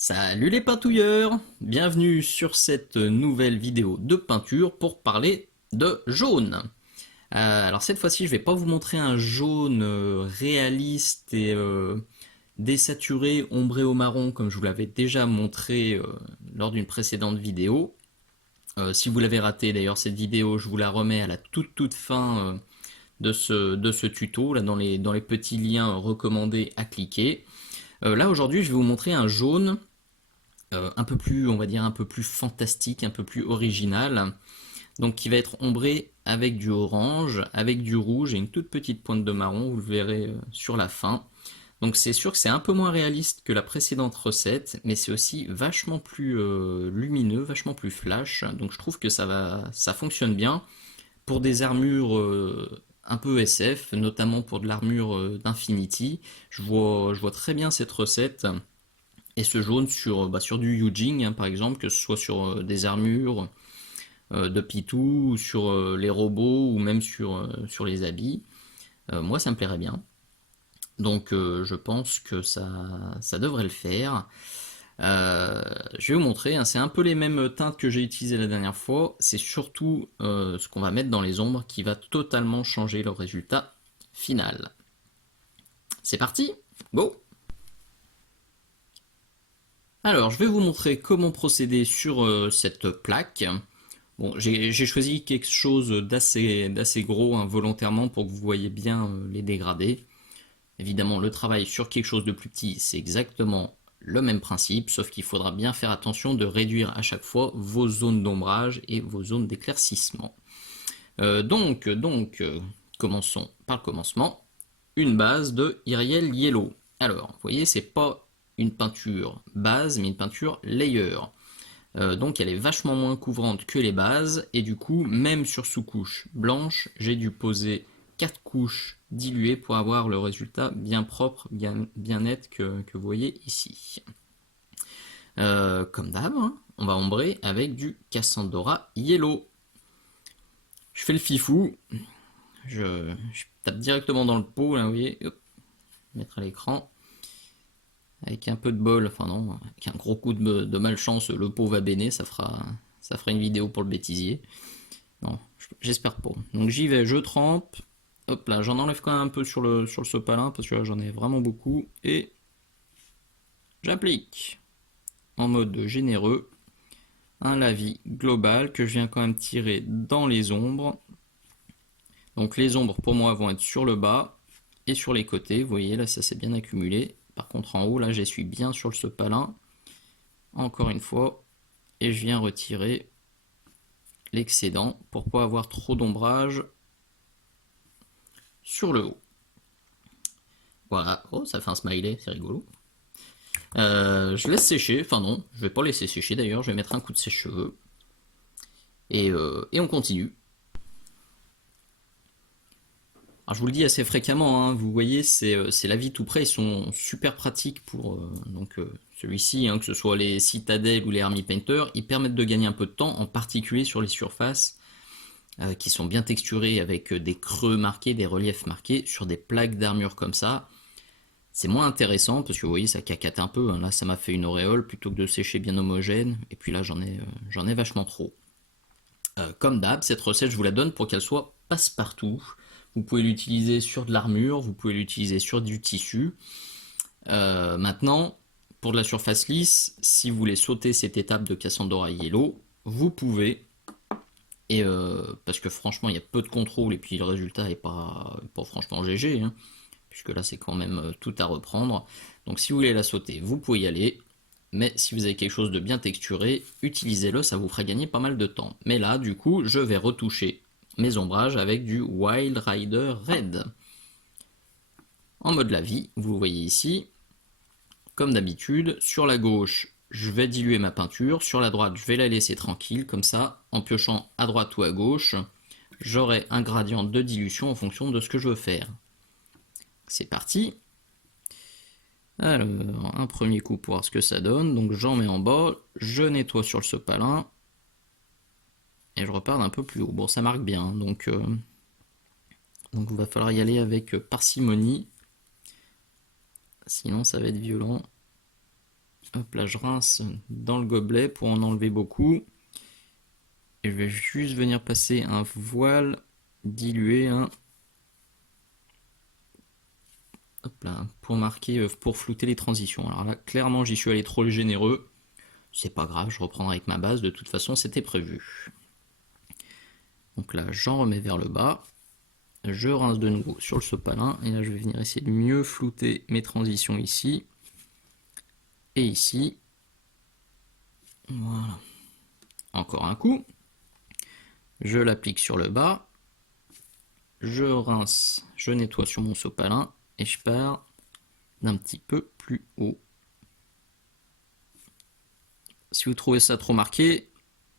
Salut les peintouilleurs! Bienvenue sur cette nouvelle vidéo de peinture pour parler de jaune. Alors cette fois-ci, je vais pas vous montrer un jaune réaliste et désaturé, ombré au marron comme je vous l'avais déjà montré lors d'une précédente vidéo. Si vous l'avez raté d'ailleurs cette vidéo, je vous la remets à la toute fin de ce tuto, là dans les petits liens recommandés à cliquer. Là aujourd'hui, je vais vous montrer un jaune un peu plus, on va dire, un peu plus fantastique, un peu plus original. Donc qui va être ombré avec du orange, avec du rouge et une toute petite pointe de marron, vous le verrez sur la fin. Donc c'est sûr que c'est un peu moins réaliste que la précédente recette, mais c'est aussi vachement plus lumineux, vachement plus flash. Donc je trouve que ça fonctionne bien pour des armures un peu SF, notamment pour de l'armure d'Infinity. Je vois très bien cette recette et ce jaune sur du Yujing, hein, par exemple, que ce soit sur des armures de Pitou, ou sur les robots, ou même sur les habits. Moi, ça me plairait bien. Donc, je pense que ça devrait le faire. Je vais vous montrer, hein, c'est un peu les mêmes teintes que j'ai utilisées la dernière fois. C'est surtout ce qu'on va mettre dans les ombres qui va totalement changer le résultat final. C'est parti, go! Alors, je vais vous montrer comment procéder sur cette plaque. Bon, j'ai choisi quelque chose d'assez gros, hein, volontairement pour que vous voyez bien les dégradés. Évidemment, le travail sur quelque chose de plus petit, c'est exactement le même principe, sauf qu'il faudra bien faire attention de réduire à chaque fois vos zones d'ombrage et vos zones d'éclaircissement. Commençons par le commencement. Une base de Iriel Yellow. Alors, vous voyez, c'est pas une peinture base, mais une peinture layer. Donc elle est vachement moins couvrante que les bases, et du coup, même sur sous-couche blanche, j'ai dû poser 4 couches diluées pour avoir le résultat bien propre, bien net que vous voyez ici. Comme d'hab, hein, on va ombrer avec du Cassandra Yellow. Je fais le fifou, je tape directement dans le pot, là vous voyez, hop, mettre à l'écran. Avec un peu de bol, enfin non, avec un gros coup de malchance, le pot va béner, ça fera une vidéo pour le bêtisier. Non, j'espère pas. Donc j'y vais, je trempe. Hop là, j'en enlève quand même un peu sur le sopalin parce que là j'en ai vraiment beaucoup. Et j'applique en mode généreux un lavis global que je viens quand même tirer dans les ombres. Donc les ombres pour moi vont être sur le bas et sur les côtés. Vous voyez là, ça s'est bien accumulé. Par contre en haut, là j'essuie bien sur le sopalin. Encore une fois. Et je viens retirer l'excédent pour pas avoir trop d'ombrage sur le haut. Voilà, oh ça fait un smiley, c'est rigolo. Je laisse sécher, enfin non, je vais pas laisser sécher d'ailleurs, je vais mettre un coup de sèche-cheveux. Et on continue. Alors je vous le dis assez fréquemment, hein, vous voyez, c'est la vie tout près, ils sont super pratiques pour celui-ci, hein, que ce soit les Citadel ou les Army Painter, ils permettent de gagner un peu de temps, en particulier sur les surfaces qui sont bien texturées avec des creux marqués, des reliefs marqués, sur des plaques d'armure comme ça. C'est moins intéressant parce que vous voyez ça cacate un peu, hein. Là ça m'a fait une auréole plutôt que de sécher bien homogène, et puis là j'en ai vachement trop. Comme d'hab, cette recette je vous la donne pour qu'elle soit passe-partout. Vous pouvez l'utiliser sur de l'armure, vous pouvez l'utiliser sur du tissu. Maintenant, pour de la surface lisse, si vous voulez sauter cette étape de Cassandra Yellow, vous pouvez. Et parce que franchement, il y a peu de contrôle et puis le résultat est pas franchement GG, hein, puisque là c'est quand même tout à reprendre. Donc si vous voulez la sauter, vous pouvez y aller. Mais si vous avez quelque chose de bien texturé, utilisez-le, ça vous fera gagner pas mal de temps. Mais là, du coup, je vais retoucher mes ombrages avec du Wild Rider Red. En mode lavis, vous le voyez ici. Comme d'habitude, sur la gauche, je vais diluer ma peinture. Sur la droite, je vais la laisser tranquille. Comme ça, en piochant à droite ou à gauche, j'aurai un gradient de dilution en fonction de ce que je veux faire. C'est parti. Alors, un premier coup pour voir ce que ça donne. Donc j'en mets en bas, je nettoie sur le sopalin. Et je repars d'un peu plus haut. Bon, ça marque bien, hein, donc il va falloir y aller avec parcimonie. Sinon, ça va être violent. Hop là, je rince dans le gobelet pour en enlever beaucoup. Et je vais juste venir passer un voile dilué, hein. Hop là, pour marquer, pour flouter les transitions. Alors là, clairement, j'y suis allé trop généreux. C'est pas grave, je reprendrai avec ma base. De toute façon, c'était prévu. Donc là, j'en remets vers le bas. Je rince de nouveau sur le sopalin. Et là, je vais venir essayer de mieux flouter mes transitions ici. Et ici. Voilà. Encore un coup. Je l'applique sur le bas. Je rince, je nettoie sur mon sopalin. Et je pars d'un petit peu plus haut. Si vous trouvez ça trop marqué,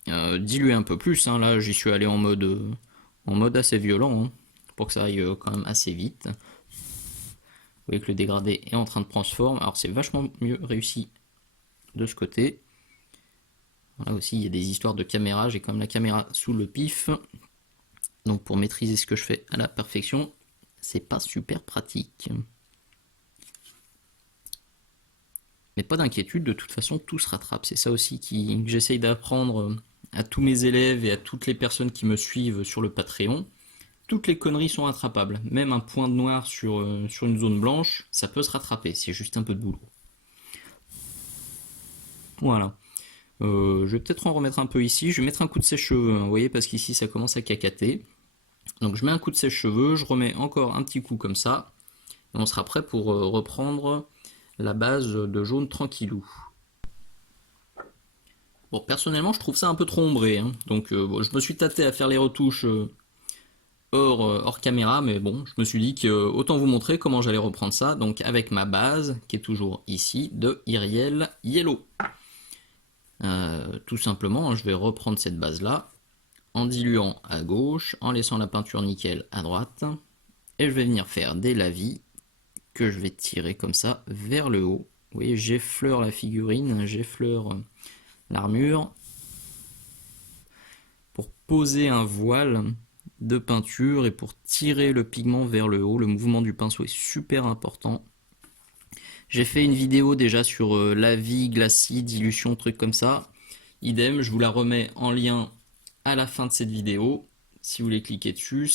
diluez un peu plus. Hein. Là, j'y suis allé en mode assez violent, hein, pour que ça aille quand même assez vite. Vous voyez que le dégradé est en train de transformer. Alors, c'est vachement mieux réussi de ce côté. Là aussi, il y a des histoires de caméra. J'ai quand même la caméra sous le pif. Donc, pour maîtriser ce que je fais à la perfection, c'est pas super pratique. Mais pas d'inquiétude, de toute façon, tout se rattrape. C'est ça aussi que j'essaye d'apprendre à tous mes élèves et à toutes les personnes qui me suivent sur le Patreon. Toutes les conneries sont rattrapables. Même un point de noir sur une zone blanche, ça peut se rattraper. C'est juste un peu de boulot. Voilà. Je vais peut-être en remettre un peu ici. Je vais mettre un coup de sèche-cheveux, hein, vous voyez, parce qu'ici ça commence à cacater. Donc je mets un coup de sèche-cheveux, je remets encore un petit coup comme ça. Et on sera prêt pour reprendre la base de jaune tranquillou. Bon, personnellement, je trouve ça un peu trop ombré, hein. Donc bon, je me suis tâté à faire les retouches hors caméra, mais bon, je me suis dit que autant vous montrer comment j'allais reprendre ça. Donc avec ma base, qui est toujours ici, de Iriel Yellow. Tout simplement, je vais reprendre cette base-là, en diluant à gauche, en laissant la peinture nickel à droite. Et je vais venir faire des lavis que je vais tirer comme ça vers le haut. Vous voyez, j'effleure la figurine, j'effleure l'armure pour poser un voile de peinture et pour tirer le pigment vers le haut. Le mouvement du pinceau est super important. J'ai fait une vidéo déjà sur lavis, glacis, dilution, trucs comme ça. Idem, je vous la remets en lien à la fin de cette vidéo. Si vous voulez cliquer dessus,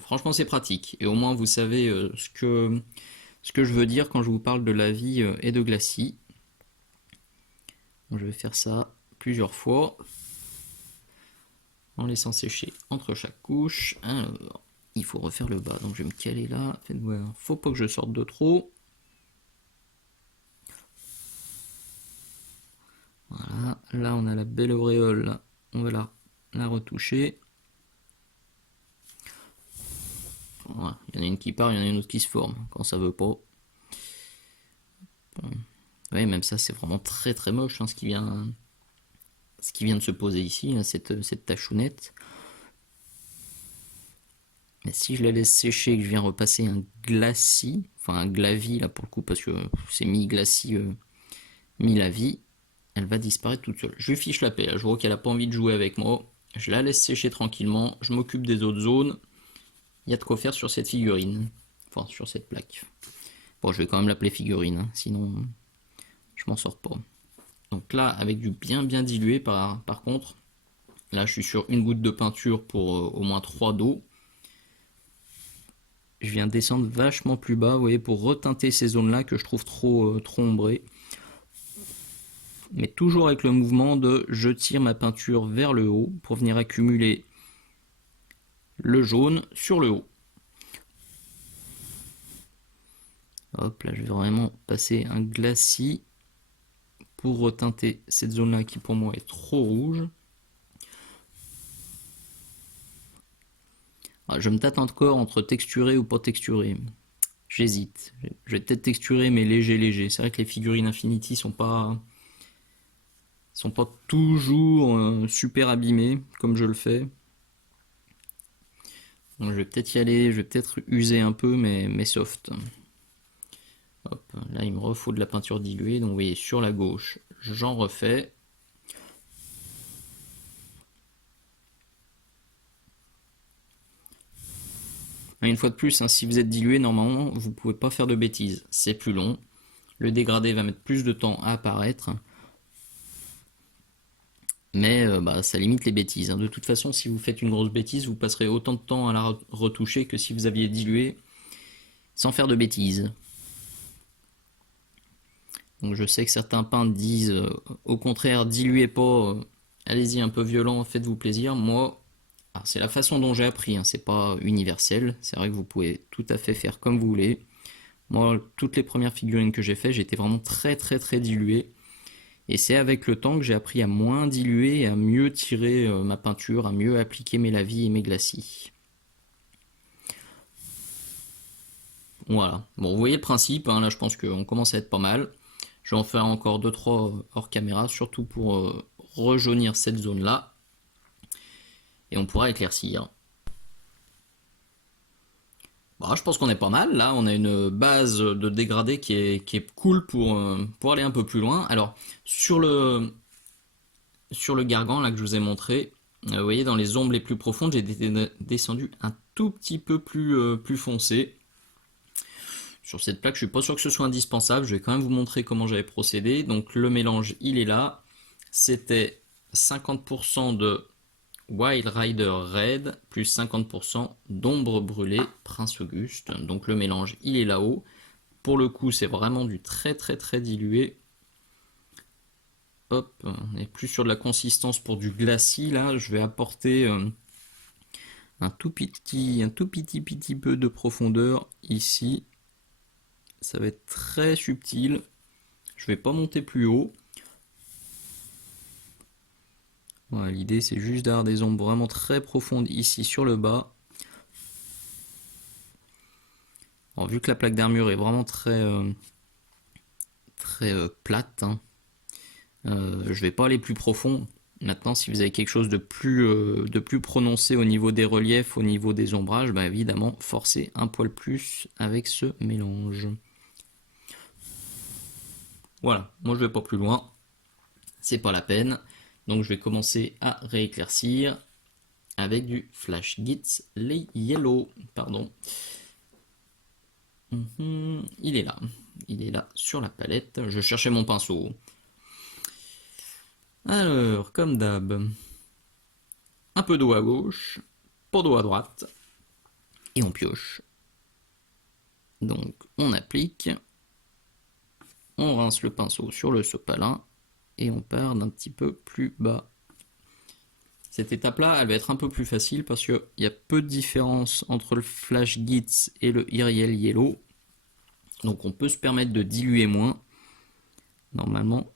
franchement c'est pratique. Et au moins vous savez ce que je veux dire quand je vous parle de lavis et de glacis. Donc, je vais faire ça plusieurs fois en laissant sécher entre chaque couche. Alors, il faut refaire le bas, donc je vais me caler là. Faites voir. Faut pas que je sorte de trop. Voilà, là on a la belle auréole, on va la retoucher. Voilà. Il y en a une qui part, il y en a une autre qui se forme quand ça veut pas. Ouais, même ça c'est vraiment très très moche, hein, ce qui vient de se poser ici, là, cette tachounette. Mais si je la laisse sécher et que je viens repasser un glacis, enfin un glavis là pour le coup, parce que c'est mi-glacis, mi-lavis, elle va disparaître toute seule. Je lui fiche la paix, là. Je vois qu'elle a pas envie de jouer avec moi. Je la laisse sécher tranquillement, je m'occupe des autres zones. Il y a de quoi faire sur cette figurine. Enfin, sur cette plaque. Bon, je vais quand même l'appeler figurine, hein, sinon je m'en sors pas. Donc là, avec du bien bien dilué par contre, là je suis sur une goutte de peinture pour au moins 3 d'eau. Je viens descendre vachement plus bas, vous voyez, pour reteinter ces zones-là que je trouve trop ombrées. Mais toujours avec le mouvement de je tire ma peinture vers le haut pour venir accumuler le jaune sur le haut. Hop, là je vais vraiment passer un glacis pour reteinter cette zone-là qui pour moi est trop rouge. Alors, je me tâte encore entre texturé ou pas texturé. J'hésite. Je vais peut-être texturer mais léger. C'est vrai que les figurines Infinity sont pas toujours super abîmées comme je le fais. Donc je vais peut-être y aller, je vais peut-être user un peu mais soft. Hop, là il me refaut de la peinture diluée, donc vous voyez sur la gauche, j'en refais. Une fois de plus, hein, si vous êtes dilué, normalement vous pouvez pas faire de bêtises. C'est plus long. Le dégradé va mettre plus de temps à apparaître. Mais bah, ça limite les bêtises, hein. De toute façon, si vous faites une grosse bêtise, vous passerez autant de temps à la retoucher que si vous aviez dilué sans faire de bêtises. Donc je sais que certains peintres disent au contraire, diluez pas, allez-y un peu violent, faites-vous plaisir. Moi, c'est la façon dont j'ai appris, hein, c'est pas universel. C'est vrai que vous pouvez tout à fait faire comme vous voulez. Moi, toutes les premières figurines que j'ai fait, j'étais vraiment très très très dilué. Et c'est avec le temps que j'ai appris à moins diluer, à mieux tirer ma peinture, à mieux appliquer mes lavis et mes glacis. Voilà. Bon, vous voyez le principe, hein, là je pense qu'on commence à être pas mal. Je vais en faire encore 2-3 hors caméra, surtout pour rejaunir cette zone-là. Et on pourra éclaircir. Bah, je pense qu'on est pas mal. Là, on a une base de dégradé qui est cool pour aller un peu plus loin. Alors, sur le gargan là, que je vous ai montré, vous voyez, dans les ombres les plus profondes, j'ai descendu un tout petit peu plus foncé. Sur cette plaque, je suis pas sûr que ce soit indispensable. Je vais quand même vous montrer comment j'avais procédé. Donc, le mélange, il est là. C'était 50% de Wild Rider Red plus 50% d'ombre brûlée Prince Auguste. Donc le mélange il est là-haut. Pour le coup c'est vraiment du très très très dilué. Hop, on est plus sur de la consistance pour du glacis là. Je vais apporter un tout petit peu de profondeur ici. Ça va être très subtil. Je vais pas monter plus haut. Voilà, l'idée c'est juste d'avoir des ombres vraiment très profondes ici sur le bas. Alors, vu que la plaque d'armure est vraiment très plate, hein, je vais pas aller plus profond. Maintenant, si vous avez quelque chose de plus prononcé au niveau des reliefs, au niveau des ombrages, bah évidemment, forcez un poil plus avec ce mélange. Voilà, moi je vais pas plus loin, c'est pas la peine. Donc je vais commencer à rééclaircir avec du Flash Git Yellow, pardon. Il est là sur la palette. Je cherchais mon pinceau. Alors, comme d'hab, un peu d'eau à gauche, pas d'eau à droite, et on pioche. Donc on applique, on rince le pinceau sur le sopalin, et on part d'un petit peu plus bas. Cette étape-là, elle va être un peu plus facile parce qu'il y a peu de différence entre le Flash Git et le Iriel Yellow. Donc on peut se permettre de diluer moins. Normalement,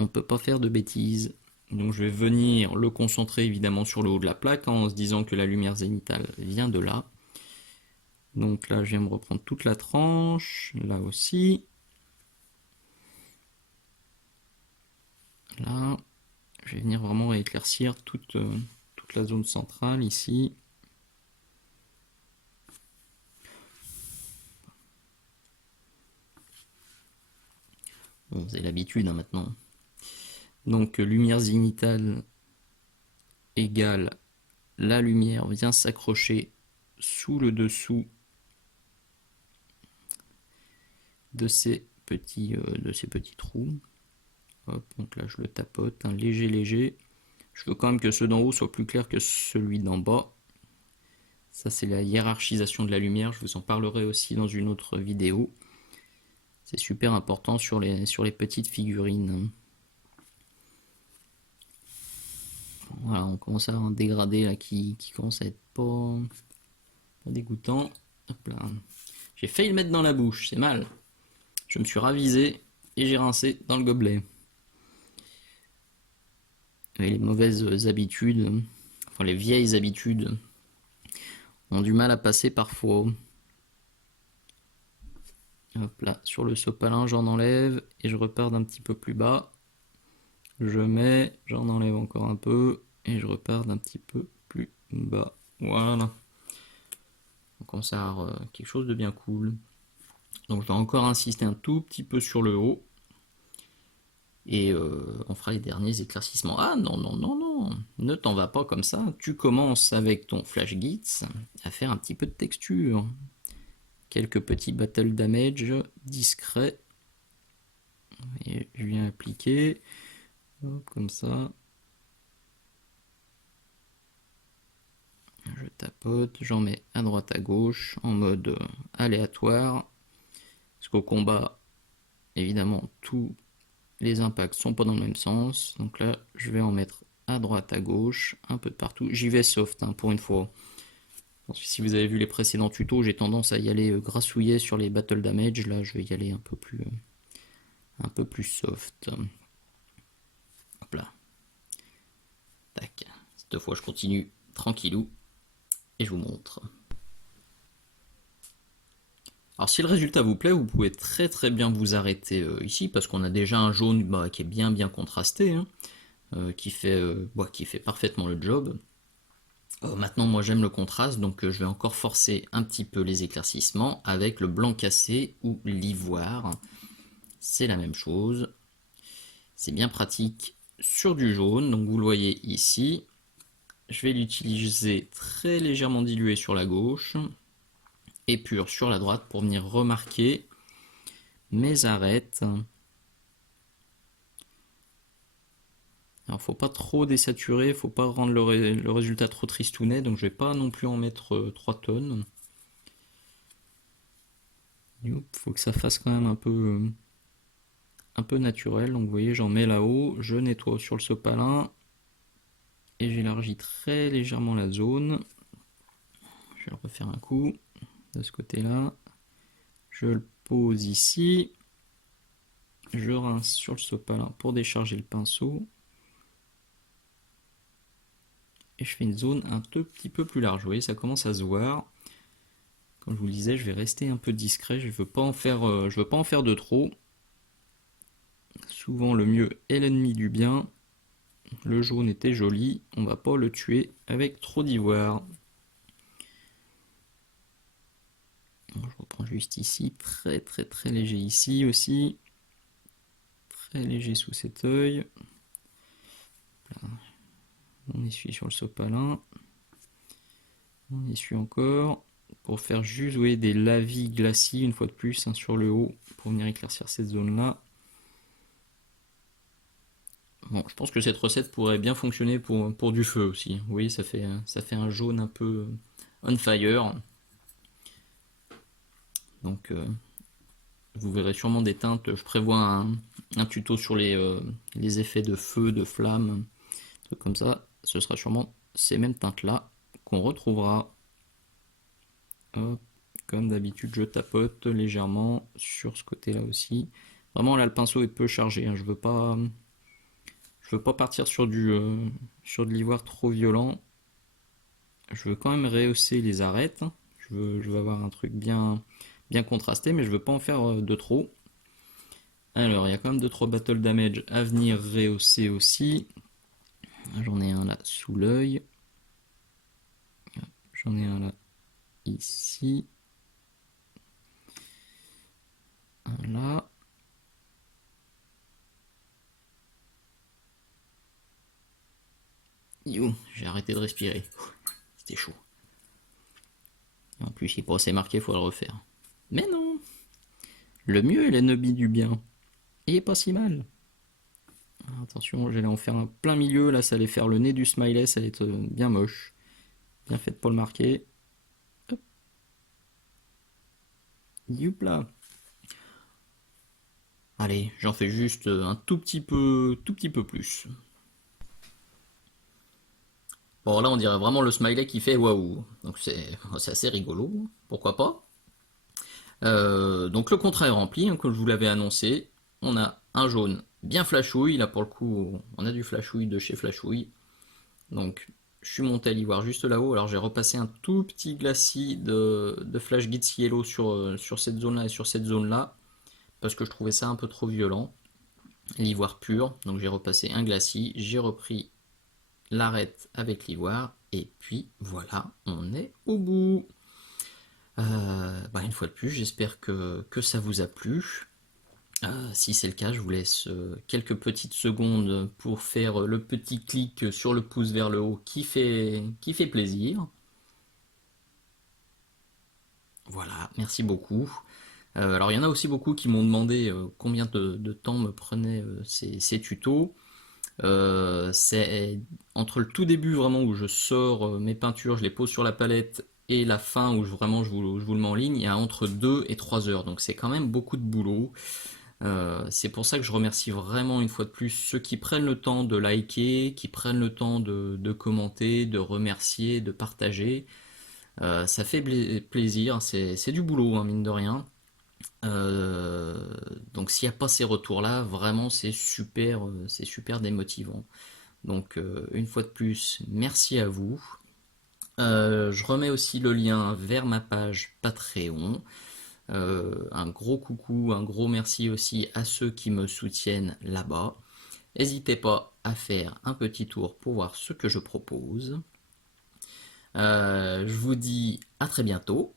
on ne peut pas faire de bêtises. Donc je vais venir le concentrer évidemment sur le haut de la plaque en se disant que la lumière zénitale vient de là. Donc là je viens me reprendre toute la tranche, là aussi. Là, je vais venir vraiment éclaircir toute la zone centrale ici. Bon, vous avez l'habitude hein, maintenant. Donc lumière zénitale égale la lumière vient s'accrocher sous le dessous de ces petits trous. Hop, donc là je le tapote, un léger. Je veux quand même que ceux d'en haut soient plus clairs que celui d'en bas. Ça c'est la hiérarchisation de la lumière, je vous en parlerai aussi dans une autre vidéo. C'est super important sur les petites figurines. Voilà, on commence à avoir un dégradé là qui commence à être pas dégoûtant. Hop là. J'ai failli le mettre dans la bouche, c'est mal. Je me suis ravisé et j'ai rincé dans le gobelet. Et les mauvaises habitudes, enfin les vieilles habitudes, ont du mal à passer parfois. Hop là, sur le sopalin, j'en enlève et je repars d'un petit peu plus bas. Je mets, j'en enlève encore un peu et je repars d'un petit peu plus bas. Voilà. On commence à avoir quelque chose de bien cool. Donc je vais encore insister un tout petit peu sur le haut. Et on fera les derniers éclaircissements. Ah non, ne t'en vas pas comme ça. Tu commences avec ton Flash Git à faire un petit peu de texture. Quelques petits battle damage discrets. appliquer. Hop, comme ça. Je tapote, j'en mets à droite à gauche en mode aléatoire. Parce qu'au combat, évidemment, tous les impacts sont pas dans le même sens. Donc là, je vais en mettre à droite à gauche, un peu de partout. J'y vais soft hein, pour une fois. Parce que si vous avez vu les précédents tutos, j'ai tendance à y aller grassouillet sur les battle damage. Là, je vais y aller un peu plus soft. Hop là. Tac. Cette fois, je continue tranquillou et je vous montre. Alors si le résultat vous plaît, vous pouvez très très bien vous arrêter ici parce qu'on a déjà un jaune qui est bien contrasté, hein, qui fait parfaitement le job. Maintenant moi j'aime le contraste, donc je vais encore forcer un petit peu les éclaircissements avec le blanc cassé ou l'ivoire. C'est la même chose. C'est bien pratique sur du jaune, donc vous le voyez ici. Je vais l'utiliser très légèrement dilué sur la gauche et pur sur la droite pour venir remarquer mes arêtes. Alors faut pas trop désaturer, faut pas rendre le résultat trop tristounet, donc je vais pas non plus en mettre 3 tonnes. Faut que ça fasse quand même un peu naturel, donc vous voyez j'en mets là-haut, je nettoie sur le sopalin et j'élargis très légèrement la zone. Je vais le refaire un coup de ce côté-là. Je le pose ici. Je rince sur le sopalin pour décharger le pinceau. Et je fais une zone un tout petit peu plus large. Vous voyez, ça commence à se voir. Comme je vous le disais, je vais rester un peu discret. Je veux pas en faire de trop. Souvent, le mieux est l'ennemi du bien. Le jaune était joli. On va pas le tuer avec trop d'ivoire. Je reprends juste ici. Très très très léger ici aussi. Très léger sous cet œil. On essuie sur le sopalin. On essuie encore. Pour faire juste des lavis glacis une fois de plus hein, sur le haut. Pour venir éclaircir cette zone là. Bon, je pense que cette recette pourrait bien fonctionner pour du feu aussi. Vous voyez, ça fait un jaune un peu on fire. Donc vous verrez sûrement des teintes. Je prévois un tuto sur les effets de feu, de flamme, trucs comme ça. Ce sera sûrement ces mêmes teintes là qu'on retrouvera. Hop, comme d'habitude, je tapote légèrement sur ce côté là aussi. Vraiment là le pinceau est peu chargé. Hein. Je veux pas partir sur de l'ivoire trop violent. Je veux quand même rehausser les arêtes. Je veux avoir un truc bien contrasté, mais je veux pas en faire de trop. Alors, il y a quand même 2-3 battle damage à venir rehausser aussi. J'en ai un là sous l'œil. J'en ai un là ici. Un là. J'ai arrêté de respirer. C'était chaud. En plus, il est pas assez marqué, il faut le refaire. Mais non! Le mieux est l'ennemi du bien. Il est pas si mal. Alors, attention, j'allais en faire un plein milieu. Là, ça allait faire le nez du smiley. Ça allait être bien moche. Bien fait pour le marquer. Hop. Youpla. Allez, j'en fais juste un tout petit peu plus. Bon, là, on dirait vraiment le smiley qui fait waouh. Donc, c'est assez rigolo. Pourquoi pas? Donc, le contrat est rempli, hein, comme je vous l'avais annoncé. On a un jaune bien flashouille. Là, pour le coup, on a du flashouille de chez Flashouille. Donc, je suis monté à l'ivoire juste là-haut. Alors, j'ai repassé un tout petit glacis de Flash Gits Yellow sur cette zone-là et sur cette zone-là. Parce que je trouvais ça un peu trop violent. L'ivoire pur. Donc, j'ai repassé un glacis. J'ai repris l'arête avec l'ivoire. Et puis, voilà, on est au bout. Une fois de plus, j'espère que ça vous a plu. Si c'est le cas, je vous laisse quelques petites secondes pour faire le petit clic sur le pouce vers le haut qui fait plaisir. Voilà, merci beaucoup. Alors il y en a aussi beaucoup qui m'ont demandé combien de temps me prenaient ces tutos. C'est entre le tout début vraiment où je sors mes peintures, je les pose sur la palette, et la fin où vraiment je vous le mets en ligne, il y a entre 2 et 3 heures. Donc c'est quand même beaucoup de boulot. C'est pour ça que je remercie vraiment une fois de plus ceux qui prennent le temps de liker, qui prennent le temps de commenter, de remercier, de partager. Ça fait plaisir, c'est du boulot, hein, mine de rien. Euh, donc s'il n'y a pas ces retours-là, vraiment c'est super démotivant. Donc une fois de plus, merci à vous. Je remets aussi le lien vers ma page Patreon. Un gros coucou, un gros merci aussi à ceux qui me soutiennent là-bas. N'hésitez pas à faire un petit tour pour voir ce que je propose. Je vous dis à très bientôt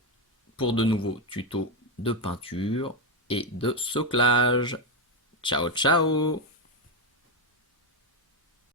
pour de nouveaux tutos de peinture et de soclage. Ciao ciao!